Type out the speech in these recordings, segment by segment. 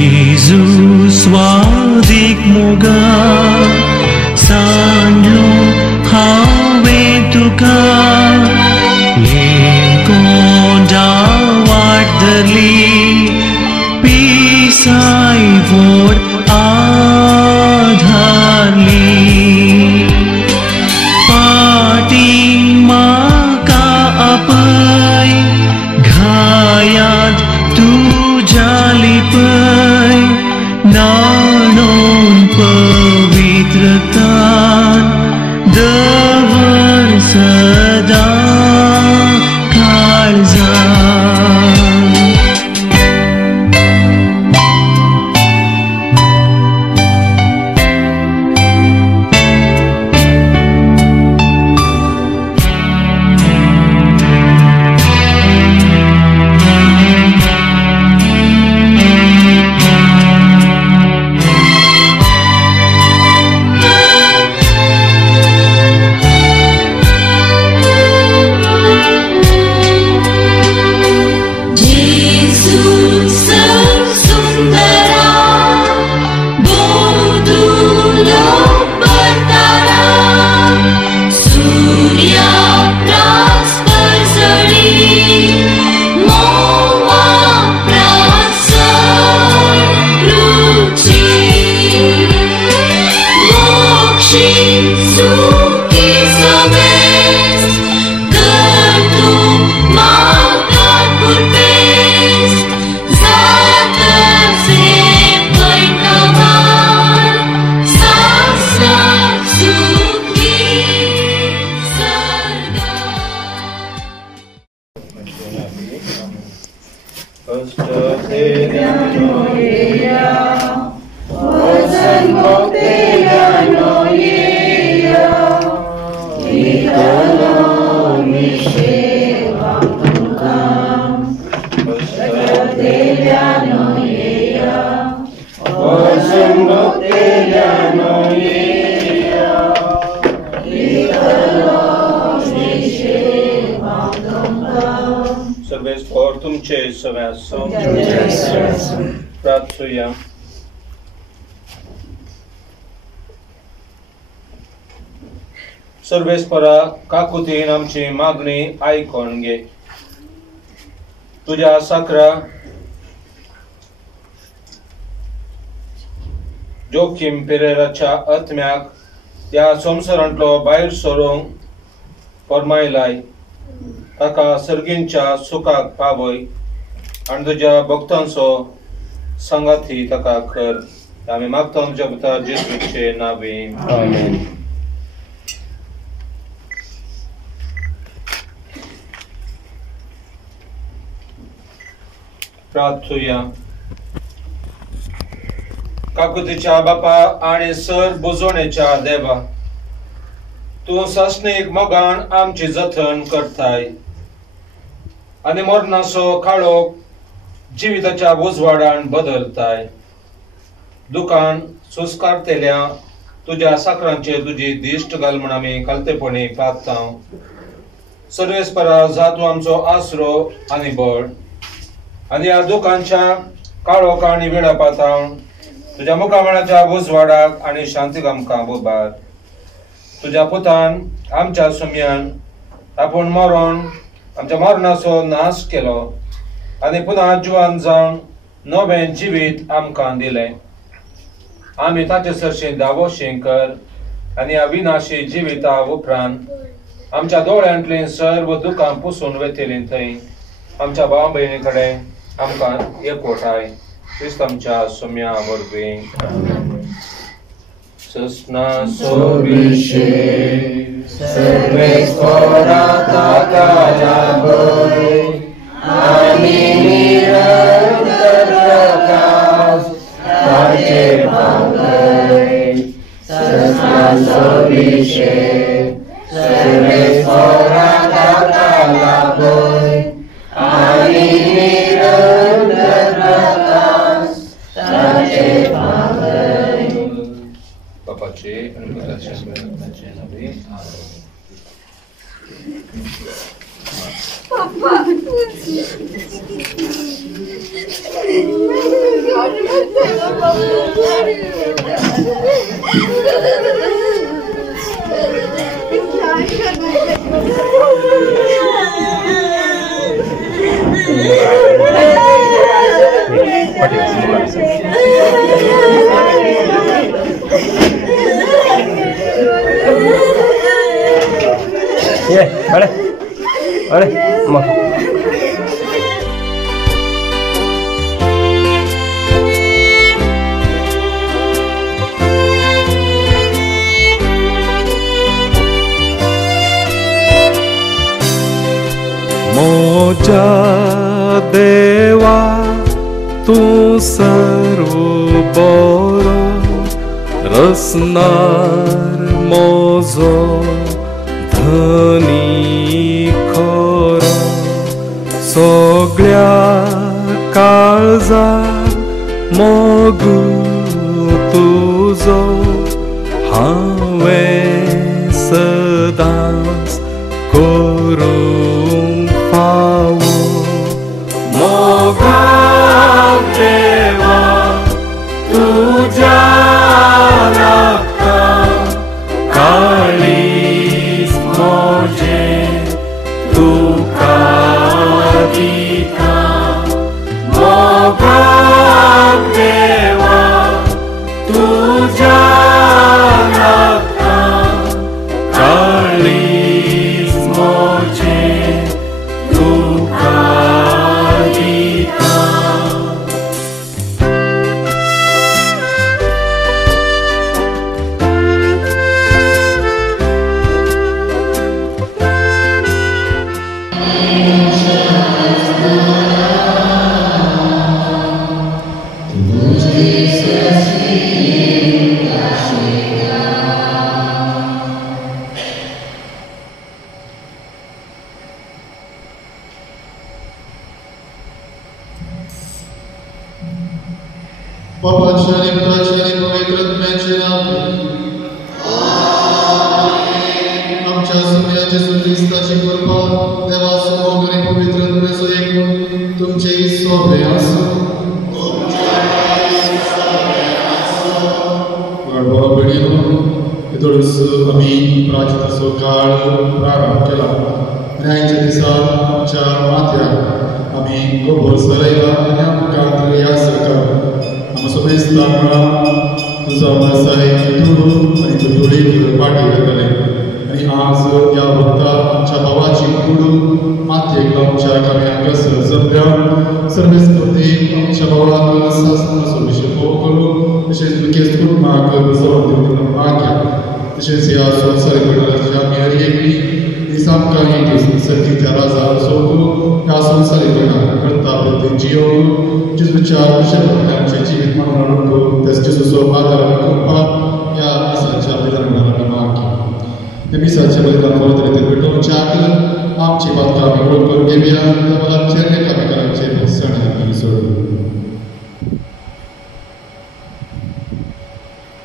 Jesu swadik moga sanlu hawe tuka lenkonda wadli pisai vod adharli pati maka apai ghayat tu jalipai nanon pavitratan davar sada karzan Pracuję. सर्वेस्परा काकुतीन आमची मागणी आयकून घे. तुझ्या साकरा जोखीम पेरेराच्या आत्म्याक या संवसारांतलो भायर सरूंक फरमायलाय. ताका सर्गींच्या सुखाक पावय आनी तुझ्या भक्तांचो संगाती ताका कर. आमी मागता तुझ्या पुता जेजूचे नावे. आमेन. प्रार्थूया. काकुतीच्या बापा आणि सर बुजवणेच्या देवा, तू सासणीक मोगान आमची जतन करताय आणि मरणाचो काळोख जिविताच्या उजवाडान बदलताय. दुकान सुस्कारतेल्या तुझ्या साकरांचेर तुझी दिश्ट घाल म्हण आमी कालतेपणी प्रार्थना. सर्वेस्परा जातू आमचो आसरो आनी बळ आनी ह्या दुकानच्या काळोख आनी वेळापातावन तुझ्या मुखामळाच्या उजवाडाक आनी शांतीक आमकां उबार. तुझ्या पुतान आमच्या सुमयान आपूण मरण आमच्या मरणाचो नाश केलो आनी पुन्हा जुवान जावन नवें जिवीत आमकां दिलें. आमी ताचे सरशी दावोशी कर आनी ह्या विनाशी जिविता उपरांत आमच्या दोळ्यांतली सर्व दुखां पुसून वेतेलीं थंय आमच्या भाव भयणी कडेन आमकां एकवटाय. क्रिस्त आमच्या सुम्या वरवीं. Sosna sobishe servesfora takalaboy ani nirantarakash tache bangay. Sosna sobishe servesfora takalaboy ani nirantarakash tache bangay. Papaci, Papa, मोजा देवा तू सर्व बरो रसनार मोजो धनी खरो सगळ्या काळजा मोग तुजो हांवें सदांच करूंक फावो मोगा देवा तुज्या रक्तांत काळीज म्हजें तुका दिता मोगा देवा तुज्या रक्तांत काळीज म्हजें तुका दिता. बापाच्या आणि पुत्राच्या आणि पवित्र आत्म्याचे नाव आमच्या सूर्याचे ख्रिस्ताची कृपा देवासमोर आणि पवित्र आत्म्याचो एक तुमचे सोबे आसो. बाबा भयणीनो हितूंच आमी प्रार्थनेचो काळ प्रारंभ केला आनी आयच्या दिसाक आमच्या माथ्यार आमी गोबोर सरयला आनी आमकां ह्या सरकार समेस्तांना तुझा मसाय तुडून आणि तुडीक पाठी घातले आणि आज या भक्ता आमच्या भावाची कुडून माथ्येक लावच्या काम्यांक जमल्या सर्वेस्पती आमच्या भावाक सासणाचो विशय करून तशेंच मुखेल कुटुंबाक बसोवन दिवंक मागया तशेंच ह्या संवसारीक घडणाऱ्याची आमी हर एकली सामका एक सर्ती त्या राजा सोडून ह्या संवसारीक घडणार घडता प्रत्येक जियो जेजूच्या आमचे जीवित म्हणून त्याच जेजूचो आदार आनी कृपा ह्या मिसाच्या बलिदानाक मागया. त्या मिसाच्या बलिदान परत रितीन भेटोवच्याक आमची बातकां आमी वळख करून घेवया देवाचे एकामेकांचे सण आमी सोडूं.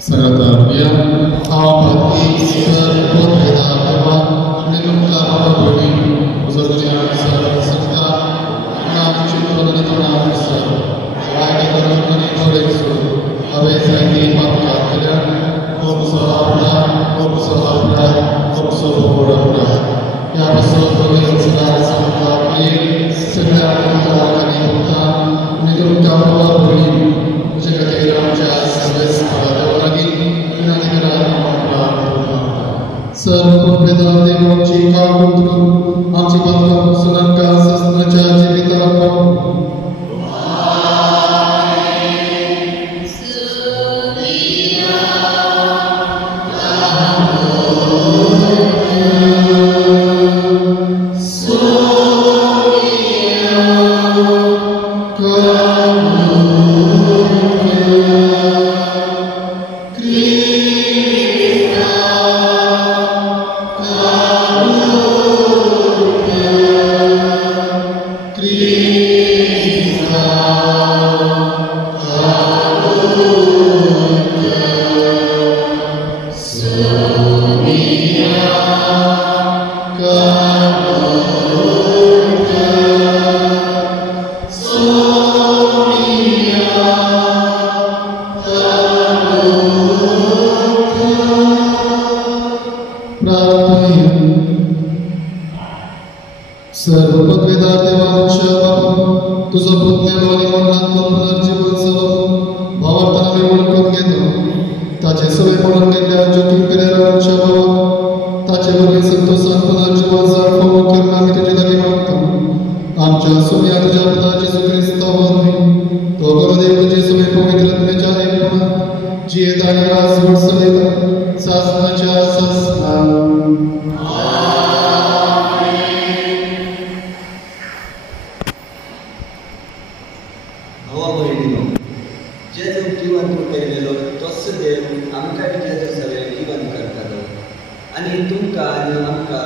सगळ्यांत या हांव ईश्वर बोधवेदा देवा आनी तुमकां बाबा भयणी म्हजो तुज्या सत्ता आमची प्रभू नाम सर रायडे करतनी थोडे सोड हांवें जायती पातकां केल्या खूबसो आपला खूबसो बोडा ह्या बसो पवित्र सदांच आपली सगळ्या आनी तुमकां आनी तुमकां बाबा भयणी तुजे खातीर आमच्या सर्वेस देवा लागीं विनंती सर पुर्वेदा देवाची कावूत करून आमची बातकां सुनांका सस्त्राच्या जिविताक पावूं. सर्व पदवीदार देवांश बाबा तुझं पुण्य लोणी मरणातलं पुनर्जीवन सर्व भावार्थानं मी ओळखून घेतो ताचे सवय पडून गेल्या जोखीम पेरेरांच्या भावा ताचेवरली संतोषान पुनर्जीवन जाणवून करून आम्ही तुझे लागी मागतो आमच्या सोन्या तुझ्या पिता जेसू ख्रिस्तावरवी तो गुरुदेव तुझे सवय पवित्र आत्म्याच्या ऐकून जियत आणि राज वळसलेला शासनाच्या शासना आणि तुमका आणि आमका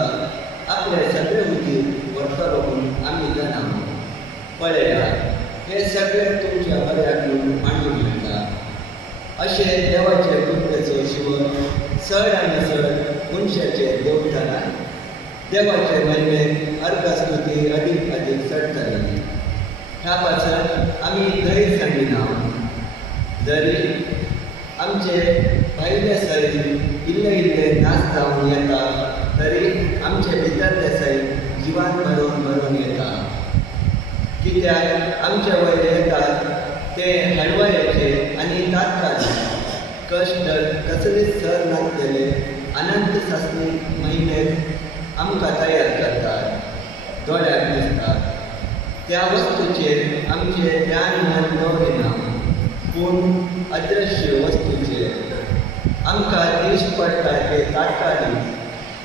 आपल्या सगळ्या उदीर वर्तवून आम्ही जाणा पळया हे सगळे तुमच्या बऱ्याक मांडून मिळता असे देवाचे कृपेचो शिवण चड आनी चड मनशाचे देवताना देवाचे महिमेक अर्घस्तुती अधिक अधिक चडटली ह्या पासून आम्ही जरी सांगिना जरी आमचे भायले सैन इल्ले इल्ले नाच जावन येता तरी आमचे भितरले सैन जिवान भरून भरून येता कित्याक आमचे वयर येतात ते हळवयाचे आनी तात्कालिक कश्ट कसलीच सर नासलेले अनंत सासणी महिनेत आमकां तयार करतात दोळ्याक दिसतात त्या वस्तूचेर आमचे ध्यान मन दवरिना पूण अदृश्य वस्तूचे आमकां दिश्ट पडटा ते तात्कालीक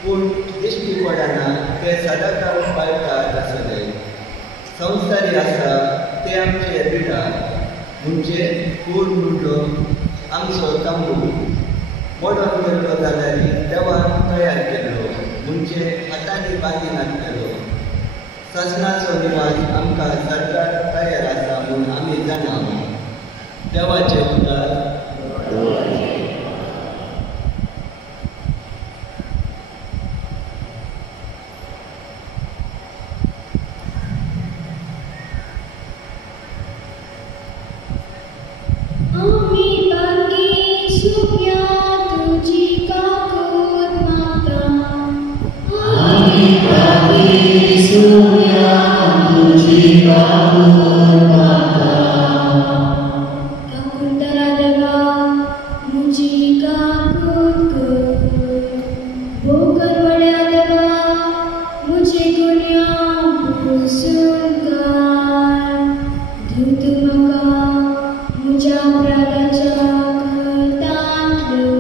पूण दिश्टी पडना ते सदांकाळ पाळटात आसले संवसारी आसा ते आमचे पिढा म्हणजे कूड मुड्डो आमचो तंबू मोडोन गेल्लो जाल्यार देवान तयार केल्लो म्हणजे हातांनी बांदी नासलेलो शासनाचो निवास आमकां सरकार तयार आसा म्हूण आमी जाणा देवाचे उदार Muja pradaja khatanlu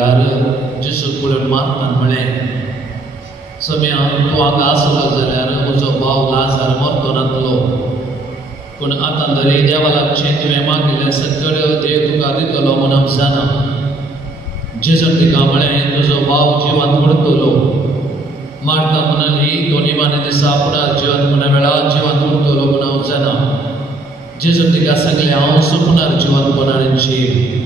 वेळार जेजू कडेन मारतान म्हळें सम्या तूं हांगा आसलो जाल्यार म्हजो भाव लाजार मरतो नासलो पूण आतां तरी देवा लागचें तुवें मागिल्लें सगळें देव तुका दितलो म्हूण हांव जाणा जेजून तिका म्हळें तुजो भाव जिवांत उरतलो मारता म्हणाली दोनी माने दिसा पुणार जिवांत म्हणा वेळार जिवांत उरतलो म्हूण हांव जाणा जेजून तिका सांगलें हांव सुपुणार जिवंतपणान जीव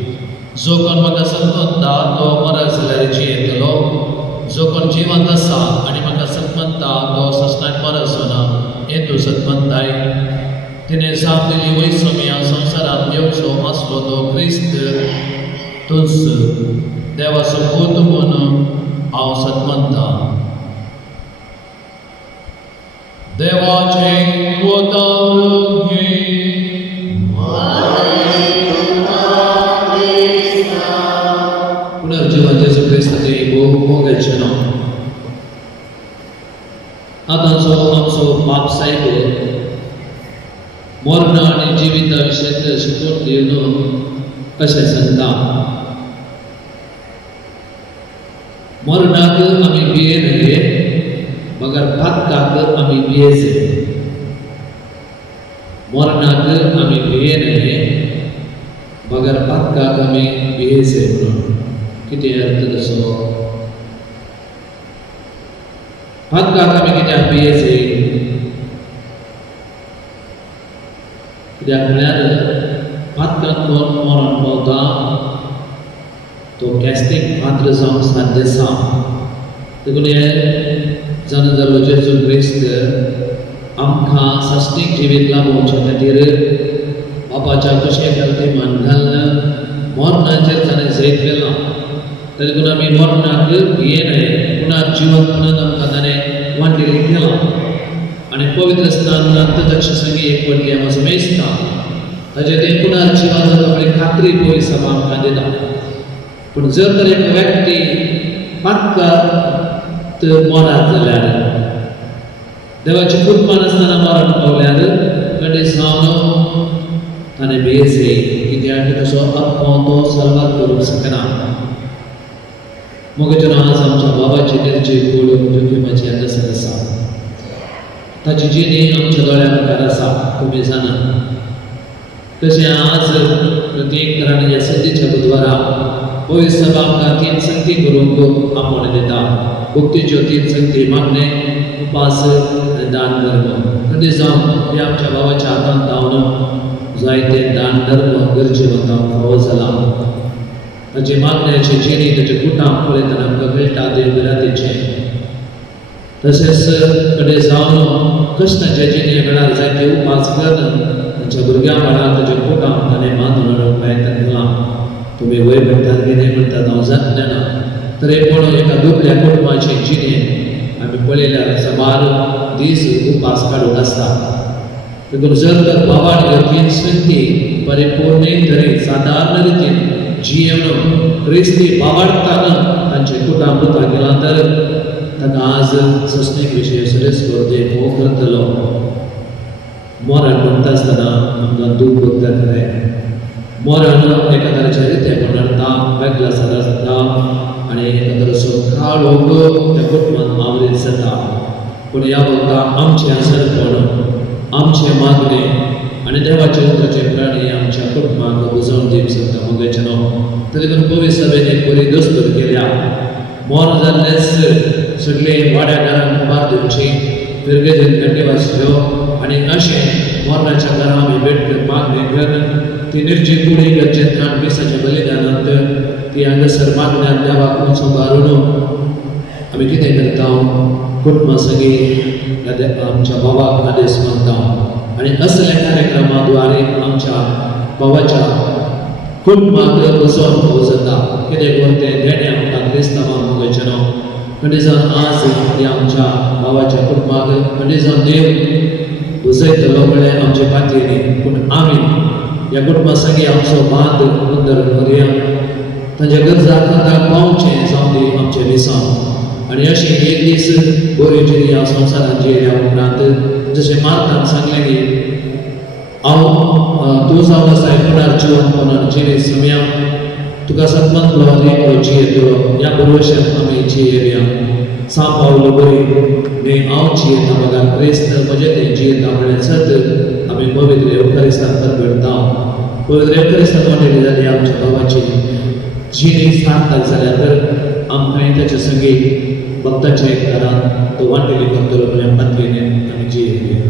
जो कोण म्हाका सत्मंता तो मरत जाल्यार जियेतलो जो कोण जिवंत आसा आनी म्हाका सत्मंता तो सस्तान मरसना हें तूं सत्मंताय तिणें जाप दिली वय सम्या संवसारांत येवचो आसलो तो क्रिस्त तूंच देवाचो पूत म्हूण हांव सत्मंता देवाचें वतावळ घे पुनर्जीवन जेजू क्रिस्ताचें भोग मोगाचें नांव आतांचो आमचो बाप साहेब मरण आनी जिविता विशयी शिकवण दिवन अशें सांगता मरणाक आमी भिये नये मगर बातकाक आमी भियेचे मरणाक आमी भिये नये मगर बातकाक आमी भियेचे म्हणून कितें अर्थ तसो बातकाक आमी कित्याक भियेचे कित्याक म्हळ्यार बातकांत कोण मरण पावता तो कॅस्तीक पात्र जावंक साध्य आसा देखून हे जाणा जालो जेजू क्रिस्त आमकां सस्तीक जिवीत लाभोवचे खातीर बापाच्या कुशे खातीर मान घालून मरणाचेर ताणें जैत केलां देखून आमी मरणाक भिये नये पुणार जिवंतपणान आमकां ताणें वांटिली केलां आनी पवित्र स्थान अंतदक्ष संगी एक पडली आमी समेजता ताचे ते पुणार जिवाचो आपली खात्री पयस आमकां दिता पूण जर तर एक व्यक्ती पातकांत मरात जाल्यार देवाची कृपा नासतना मरण पावल्यार कडेन जावन ताणें भियेचे कित्याक तसो आत्मो तो सर्वात करूंक शकना मोगाचें आज आमच्या बाबाची निर्जीव कूड जोखिमाची हांगासर आसा ताची जिणी आमच्या दोळ्या मुखार आसा तुमी जाणा तशें आज प्रत्येक तरान ह्या संदेच्या बुधवारा पवित्र सभा आमकां तीन संगती करूंक आपोवण दिता भक्तीच्यो तीन संगती मागणे उपास आनी दान धर्म कधी जावन हे आमच्या बाबाच्या हातांत दावन जायते दान धर्म गरजेवंतांक फावो जाला ताचे मागण्याची जिणी ताचे कुटांब पळयतना आमकां कळटा देव बिरातेचें तशेंच कडेन जावन कश्टाच्या जिणे वेळार जायते उपास करून तांच्या भुरग्यां वेळार ताचे कुटांब ताणें बांदून हाडूंक प्रयत्न केला तुम्ही वय म्हणटात कितें म्हणटात हांव जातलें ना तरी पूण एका दुबळ्या कुटुंबाची जिणे आमी पळयल्यार सबार दीस उपास काडून आसता देखून जर तर बाबान ह्यो तीन संगती परिपूर्ण तरेन सादारण रितीन जियेवन क्रिस्ती बाबाडटान तांचे कुटांब उतर केलां तर ताका आज सस्तीक विशय सुरेस्वर देव हो करतलो मरण म्हणटा आसतना आमकां दूख भोगता खरें मरण एका तरेच्या रित्या घडटा वेगळा जाता आनी एका तरेचो काळ ओग त्या कुटुंबांत आवरीत जाता पूण ह्या वखदां आमचें आसरपण आमचें मागणे आनी देवाचे उतराचे प्राणी आमच्या कुटुंबाक बुजोवन दिवंक शकता मोगाचें नांव तरी पूण पवित्र सभेन एक बरी दस्तूर केल्या मर जाल्लेच सगळे वाड्या घरांक मुखार दिवची फिरगेजेन कंटिवासल्यो आनी अशें मरणाच्या घरां आमी भेट करपाक घेवन ती निर्जीव कुडी गरजेत खाण पिसाच्या बलिदानांत ती हांगासर मागण्यान देवाक वचून बारून आमी कितें करता कुटुंबा सगळीं आमच्या बाबाक आदेश मानता आनी असल्या कार्यक्रमा द्वारे आमच्या बाबाच्या कुटुंबाक वचोन फावो जाता कितें करून तें देणें आमकां क्रिस्तांवांक मोगाचें नांव कधी जावन आज ह्या आमच्या बाबाच्या कुटुंबाक कधी जावन देव उजयतलो म्हळ्यार आमचे पातयेनी पूण आमी ह्या कुटुंबा सगळीं आमचो बांद उदर करुया ताच्या गरजा खातीर पावचें जावन दी आमचें विसान आनी अशी एक दीस बऱ्यो जिणी ह्या संवसारांत जियेल्या उपरांत जशें मार्तान सांगलें की हांव तूं जावन आसा पुणार जिवंतपणान जिवी सम्या तुका सतमन प्रवादी जी येतलो या भरवशान आमी जी येया São Paulo बरी ने हांव जी येता म्हाका क्रिस्त म्हजे ते जी येता म्हणल्यार सत आमी पवित्र एवकारिस्तान परबडटा पवित्र एवकारिस्तान वांटेली जाली आमच्या बाबाची जी सांगतात जाल्यार तर आमकां ताचे संगीत भक्ताच्या एक घरान तो वांटेली करतलो म्हळ्यार पातयेन आमी जी येया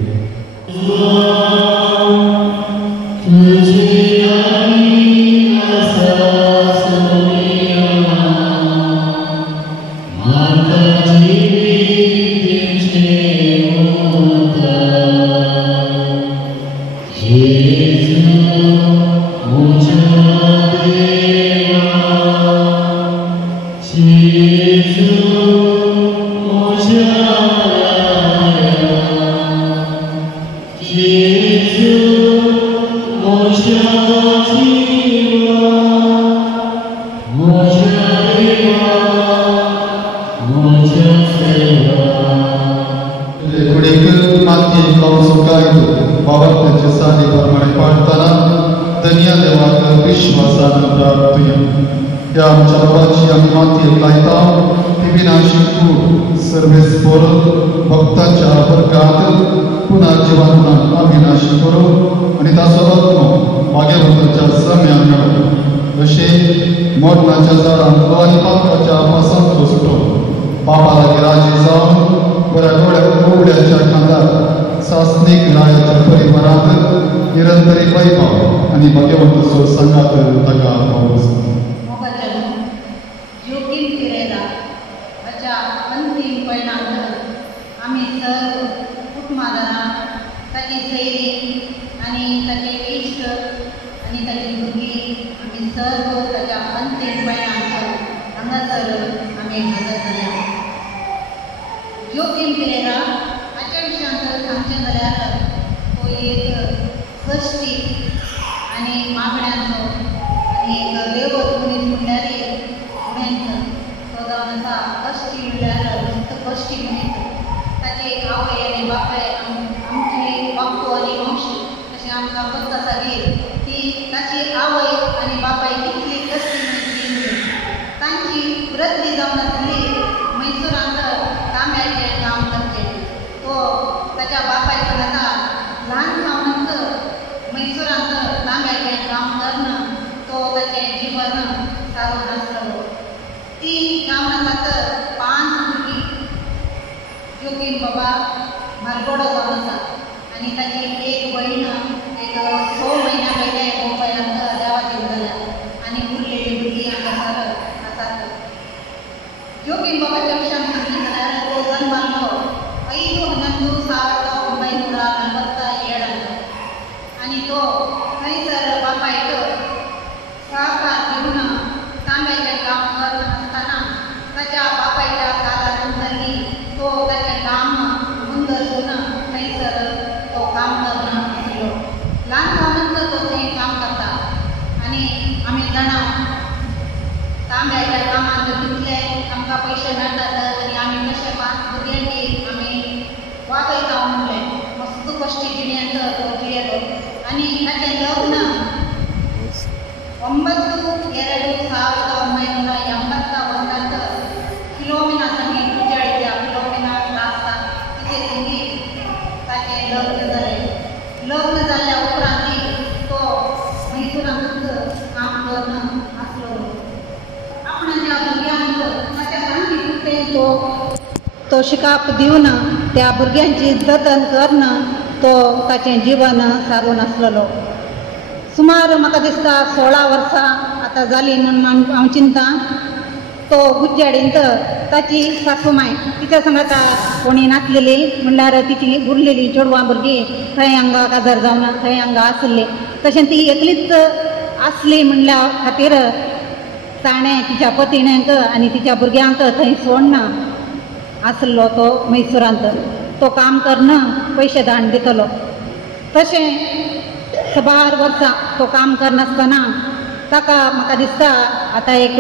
तो शिकाप दिवन त्या भुरग्यांची जतन करणं तो ताचें जीवन सारून आसलेलो सुमार म्हाका दिसता 16 वर्सां आतां जालीं म्हणून हांव चिंता तो गुज्जाडींत ताची सासूमाय तिच्या सांगाता कोणी नासलेली म्हणल्यार तिची उरलेली चेडवां भुरगीं थंय हांगा काजार जावना थंय हांगा आसली तशें ती एकलीच आसली म्हणल्या खातीर ताणें तिच्या पतिणेंक आनी तिच्या भुरग्यांक थंय सोडना आसलो तो मैसुरांत तो काम करना पयशे दान दितलो तशें 12 वर्सां तो काम करनासतना ताका म्हाका दिसता आतां एक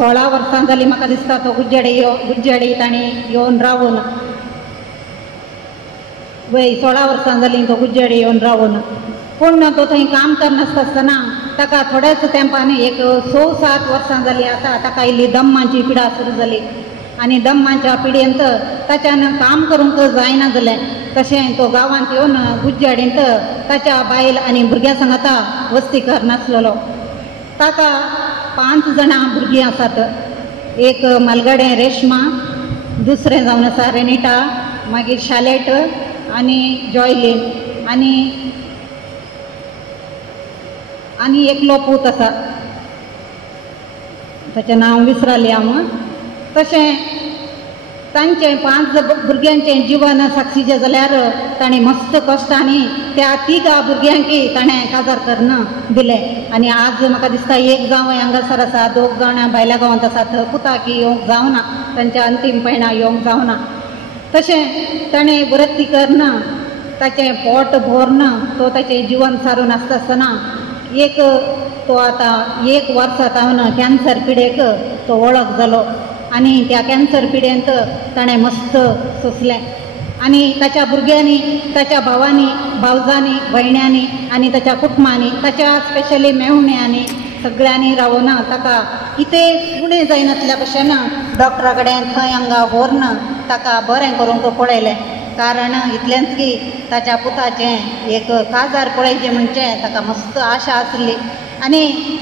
16 वर्सां जालीं म्हाका दिसता तो गुज्जाडी ताणी येवन रावून 16 वर्सां जालीं तो गुज्जाडी येवन रावून पूण तो थंय काम करनासतना ताका थोड्याच तेंपान एक 6-7 वर्सां जाली आतां ताका इल्ली दम्माची पिडा सुरू जाली आनी दम्माच्या पिडेंत ताच्यान काम करूंक जायना जालें तशें तो गांवांत येवन गुज्जाडींत ताच्या बायल आनी भुरग्यां सांगाता वस्ती करनासलेलो ताका 5 जाणां भुरगीं आसात एक मालगाडें रेश्मा दुसरें जावन आसा रेनिटा मागीर शालेट आनी जॉयलीन आनी एकलो पूत आसा ताचें नांव विसरलें हांव तशें तांचें 5 भुरग्यांचें जिवन साक्षीचें जाल्यार ताणें मस्त कश्टांनी त्या 3 भुरग्यांकी ताणें काजार करना दिलें आनी आज म्हाका दिसता एक जावं हांगासर आसा 2 जाणां भायल्या गांवांत आसात पुताक येवंक जावना तांच्या अंतीम पयणां येवंक जावना तशें ताणें वृत्ती करना ताचें पोट भरना तो ताचें जिवन सारून आसतना एक तो आतां 1 वर्स जावन कॅन्सर पिडेक तो वळख जालो आनी त्या कॅन्सर पिडेंत ताणें मस्त सोंसलें आनी ताच्या भुरग्यांनी ताच्या भावांनी भावजांनी भयण्यांनी आनी ताच्या कुटुंबांनी ताच्या स्पेशली मेहुण्यांनी सगळ्यांनी रावून ताका इतें उणें जायनासल्या भशेन डॉक्टरा कडेन थंय हांगा व्हरून ताका बरें करूंक पळयलें कारण इतलेंच की ताच्या पुताचें एक काजार पळयचें म्हणचें ताका मस्त आशा आसली आनी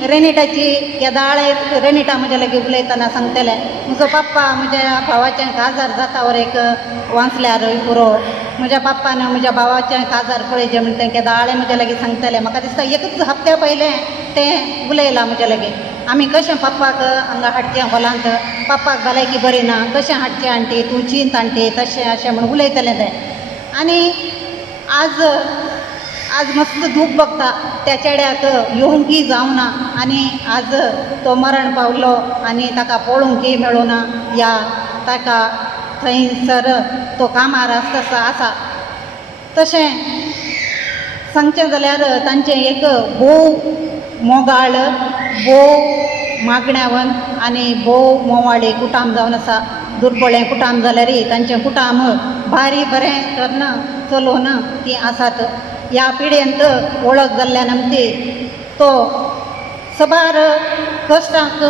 रेनिटाची केदाळे रेनिटा म्हजे लागीं उलयतना सांगतलें म्हजो पाप्पा म्हज्या भावाचें काजार जाता वरेक वाचल्यार पुरो म्हज्या पाप्पान म्हज्या भावाचें काजार पळयचें म्हण तें केदाळे म्हजे लागीं सांगतलें म्हाका दिसता 1 हप्त्या पयलें तें उलयलां म्हजे लागीं आमी कशें पाप्पाक हांगा हाडचें हॉलांत पाप्पाक भलायकी बरी ना कशें हाडचें आंटी तूं चिंत आंटी तशें अशें म्हण उलयतलें तें आनी आज मस्त दूख बघता त्या चेड्याक येवंकी जावना आनी आज तो मरण पावलो आनी ताका पळोवंकी मेळूना या ताका थंयसर तो कामार आसा तशें सांगचें जाल्यार तांचें एक भोव मोगाळ भोव मागण्यावन आनी भोव मोवाळी कुटाम जावन आसा दुर्बळें कुटाम जाल्यारय तांचें कुटाम भारी बरें करना चलोवन तीं आसात ह्या पिडेंत वळख जाल्ल्या नमती तो सबार कश्टांक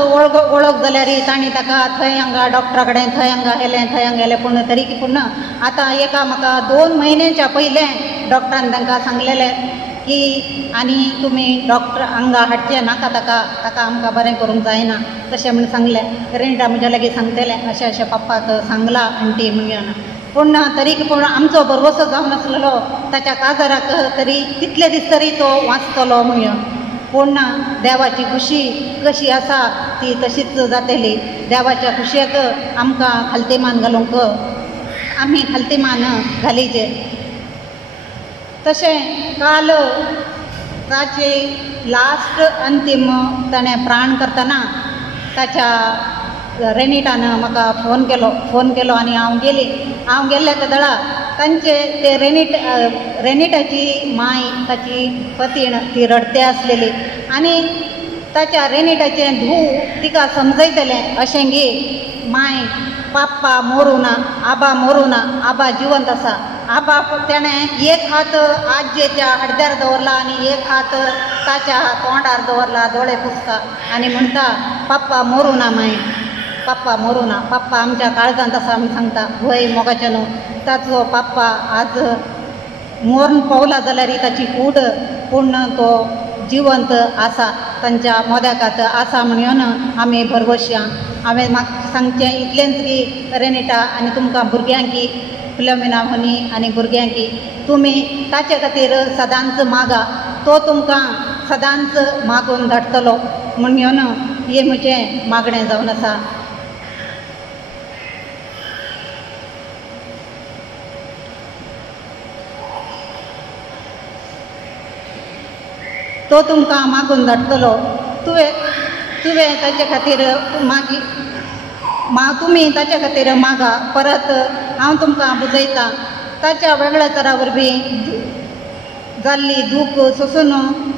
वळख जाल्यारय तांणी ताका थंय हांगा डॉक्टरा कडेन थंय हांगा गेलें पूण तरी पूण आतां एका म्हाका 2 म्हयन्याच्या पयलें डॉक्टरान तांकां सांगलेलें की आनी तुमी डॉक्टर हांगा हाडचें नाका ताका आमकां बरें करूंक जायना तशें म्हण सांगलें रेनिटा म्हज्या लागीं सांगतलें अशें पाप्पाक सांगलां आंटी म्हणून पूण तरी पूण आमचो भरवसो जावन आसलेलो ताच्या काजाराक तरी तितले दीस तरी तो वाचतलो म्हणून पूण देवाची खुशी कशी आसा ती तशीच जातली देवाच्या खुशयेक आमकां खालतीमान घालूंक आमी खालतीमान घालीचें तशें काल ताची लास्ट अंतीम ताणें प्राण करतना ताच्या रेनिटान म्हाका फोन केलो आनी हांव गेल्ले त्या दळा तांचे ते रेनिटाची माय ताची पतीण ती रडते आसलेली आनी ताच्या रेनिटाचें धूव तिका समजयतलें अशें गे माय पाप्पा मरू ना आबा जिवंत आसा आबा तेणें एक हात आज्जेच्या हाडद्यार दवरला आनी एक हात ताच्या तोंडार दवरला दोळे पुसता आनी म्हणटा पाप्पा मरू ना माय पाप्पा मरू ना पाप्पा आमच्या काळजांत आसा आमी सांगता भंय मोगाचें न्हू ताचो पाप्पा आज मरून पावला जाल्यार ताची कूड पूण तो जिवंत आसा तांच्या मोद्याकात आसा म्हणून आमी भरवश्या हांवें म्हाका सांगचें इतलेंच की रेनिटा आनी तुमकां भुरग्यांकी फिलोमिना म्हणी आनी भुरग्यांकी तुमी ताचे खातीर सदांच मागा तो तुमकां सदांच मागून धाडटलो म्हणून हें म्हजें मागणें जावन आसा तो तुमकां मागून धाडटलो तुवें ताचे खातीर तुमी ताचे खातीर मागा परत हांव तुमकां बुजयतां ताच्या वेगळ्या तरा वरवीं जाल्ली दूख सोंसून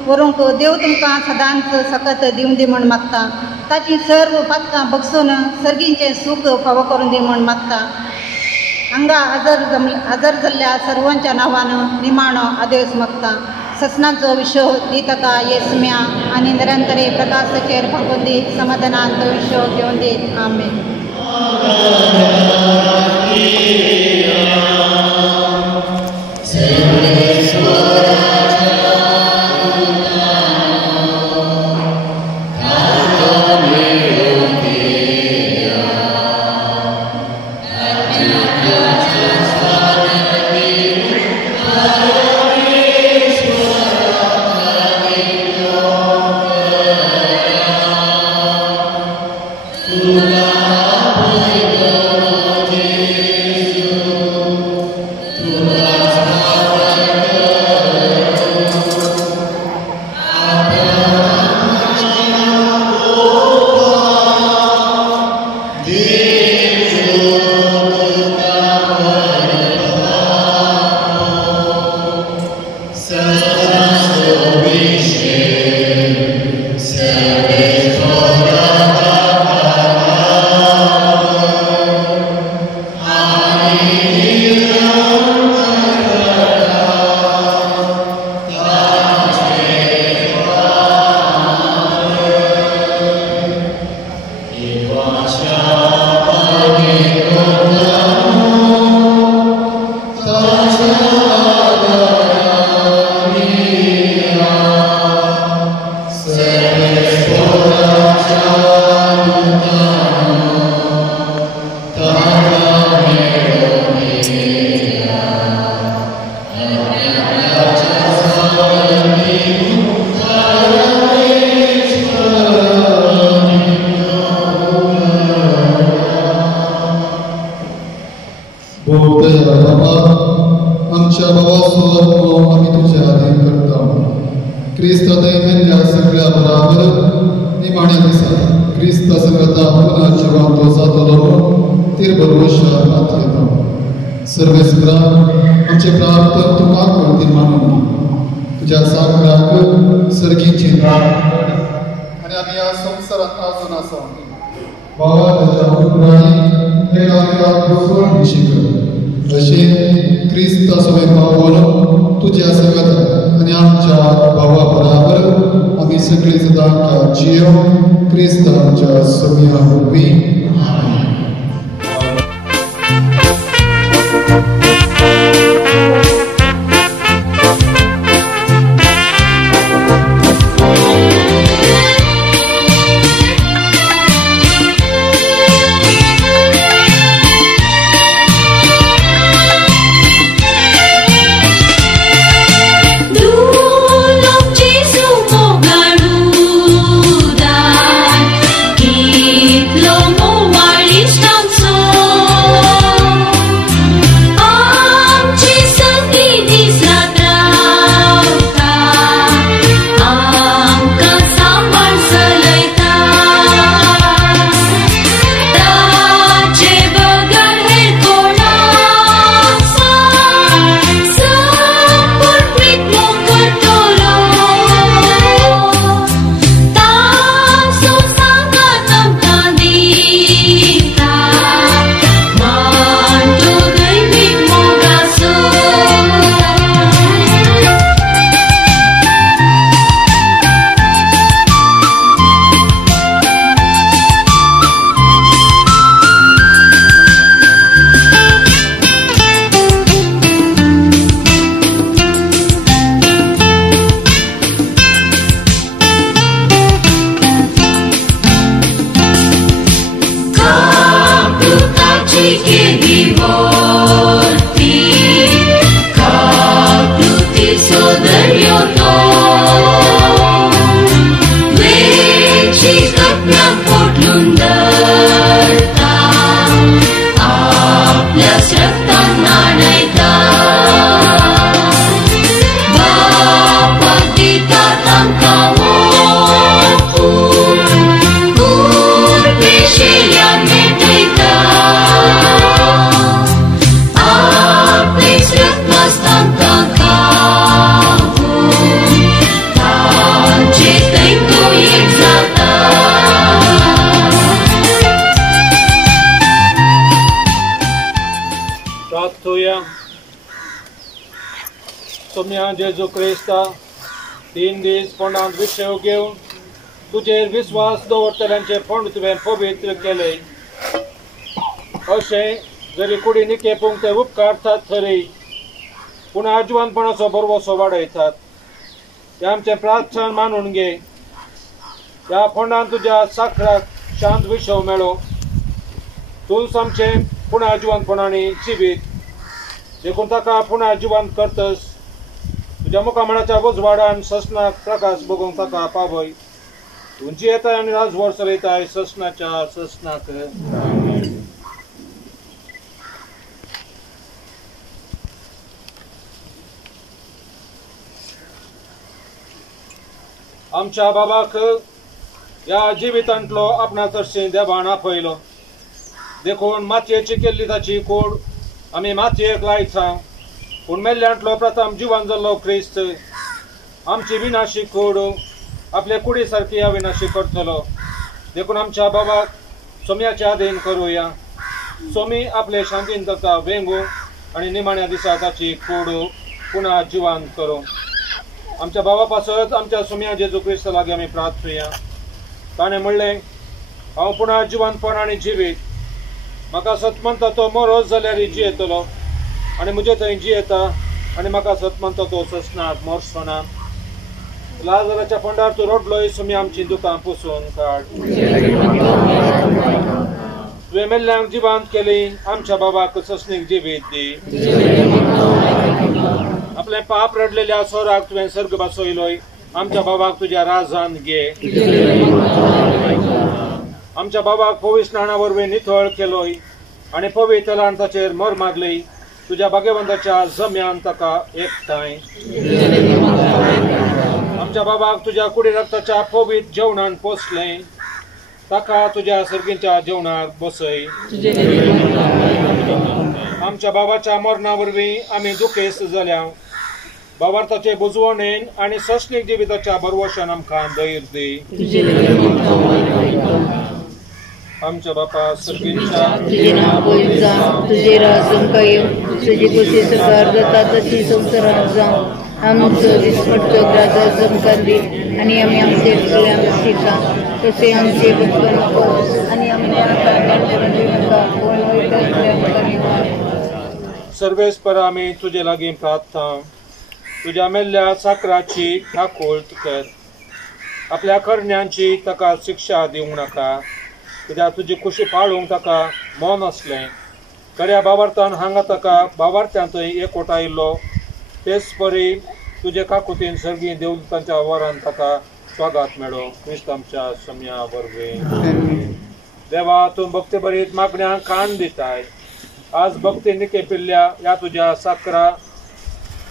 व्हरूंक देव तुमकां सदांच सकत दिवं दी म्हूण मागता ताची सर्व पातकां बगसून सर्गींचें सूख फावो करून दी म्हूण मागता हांगा हजर जाल्ल्या सर्वांच्या नांवान निमाणो आदेश मागता ससनांचो विश्व दी ताका येसम्या आनी निरंतरे प्रकाशाचेर फांकून दी समाधानान तो विश्व घेवन दी आमेन. Jesu Krista, 3 दीस फोंडांत विशय घेवन तुजेर विश्वास दवरतल्यांचे फोंड तुवें पवित्र केले. अशें जरी कुडी निकेपूंक ते उपकारतात खरी, पूण आजवानपणाचो बरवसो वाडयतात. ते आमचे प्रार्थना मानून घे. ह्या फोंडांत तुज्या साखराक शांत विशव मेळो. तूंच आमचें पुना जिवंतपणांनी जिवीत देखून ताका पुना जिवंत करतस. तुज्या मुखामळाच्या उजवाडान ससनाक प्रकाश बगूंक ताका पावय. तूं जियेताय आनी राजवट चलयताय ससनाच्या ससनाक. आमच्या बाबाक ह्या जिवितांतलो आपणा तरशी देवान आपयलो. देखून मातयेची केल्ली ताची कूड आमी मातयेक लायता, पूण मेल्ल्यांतलो प्रथम जिवन जाल्लो क्रिस्त आमची विनाशी कूड आपले कुडी सारकी अविनाशी करतलो. देखून आमच्या बाबाक सोम्याचे आधीन करूया. सोमी आपले शांतीन ताका वेंगू आनी निमाण्या दिसा ताची कूड पुन्हा जिवंत करूं. आमच्या बाबा पासत आमच्या सोम्या जेजू क्रिस्त लागीं आमी प्रार्थुया. ताणें म्हणलें, हांव पुन्हा जिवंतपण आनी जिवीत. म्हाका सत म्हणटा तो मरोच जाल्यार जियेतलो आनी म्हजे थंय जियेता आनी म्हाका सत म्हणटा तो ससनाक मरचो ना. लाजराच्या फोंडार तूं रडलोय, सोमी आमची दुकां पुसून काड. तुवें मेल्ल्यांक जिवंत केली, आमच्या बाबाक ससनीक जिवीत दी. आपले पाप रडलेल्या सोराक तुवें सर्ग बसयलोय, आमच्या बाबाक तुज्या राजान घे. आमच्या बाबाक पवित्र स्नाना वरवीं नितळ केलोय आनी पवित्रान ताचेर मोर मागली. तुज्या भाग्यवंताच्या जम्यान ताका एकठांय. आमच्या बाबाक तुज्या कुडी रक्ताच्या पवित्र जेवणान पोसलें, ताका तुज्या सर्गीच्या जेवणाक बसय. आमच्या बाबाच्या मरणा वरवीं आमी दुखेस्त जाल्या. बाबार्थाचे बुजवणेन आनी ससनीक जिविताच्या बरवशान आमकां धैर्य दी. आमच्या बापा सर्गीच्या तुझे नाव पवित्र जावं, तुझे राज आमकां येवं, तुजी कशी सरकार जाता तशी संवसारांत जावं. आमचो दिसपडचो ग्रास आमकां दी आनी आमी आमचे कडल्यान शिका तशें आमचे बदल कर आनी आमच्या सर्वेस्परा आमी तुजे लागीं प्रार्थना. तुज्या मेल्ल्या साकराची ठाकूळट कर. आपल्या करण्यांची ताका शिक्षा दिवंक नाका. कित्याक तुजी खुशी पाळूंक ताका मौन आसलें. खऱ्या बाबार्थान हांगा ताका बाबार्थ्यांतय एकवटायिल्लो तेच परी तुजे काकुतीन सर्गी देवदूतांच्या वरान ताका स्वागत मेळो. क्रिस्त आमच्या सम्या वरवीं. देवा, तूं भक्ती बरीत मागण्यांक कान दिताय. आज भक्ती निके पिल्ल्या ह्या तुज्या साकरा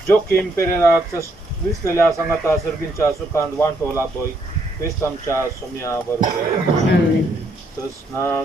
जोखीम पेरेराक विसलेल्या सांगाता सर्गींच्या सुखांत वांटो लाभय. क्रिस्त आमच्या सम्या वरवीं. ससना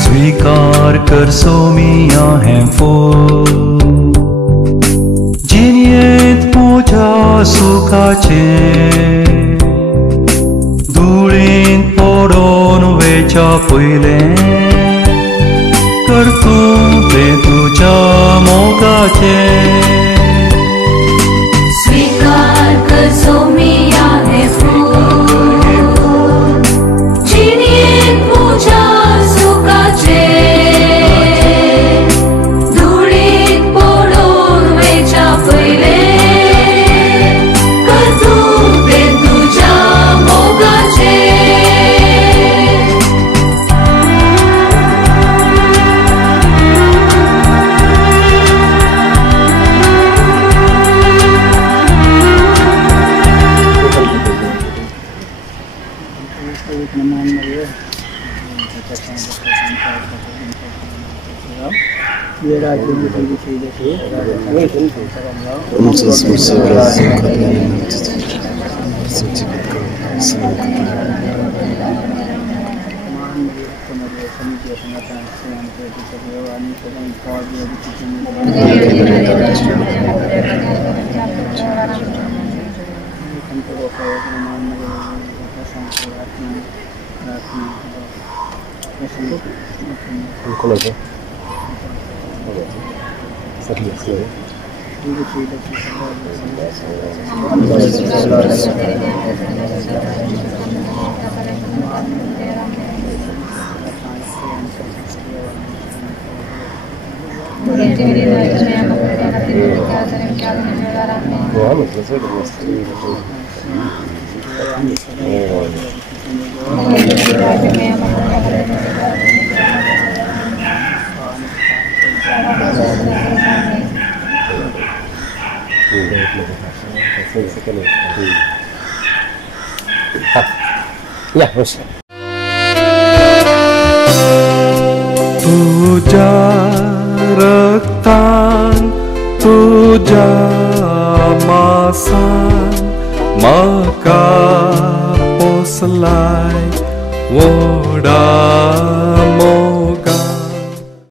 स्वीकार कर सोमिया है फूल जिनियत मोजा सुखाचे धुळीन पडून वेच्या पयले कर तूं ते तुज्या मोगाचे स्वीकार कर सोमिया हे फूल जिनियत मोजा सुखाचे धुळीत पडून वेच्या पयले कर तूं ते तुज्या मोगाचे तुझ्या रक्तान तुझ्या मासान म्हाका पोसलाय वडा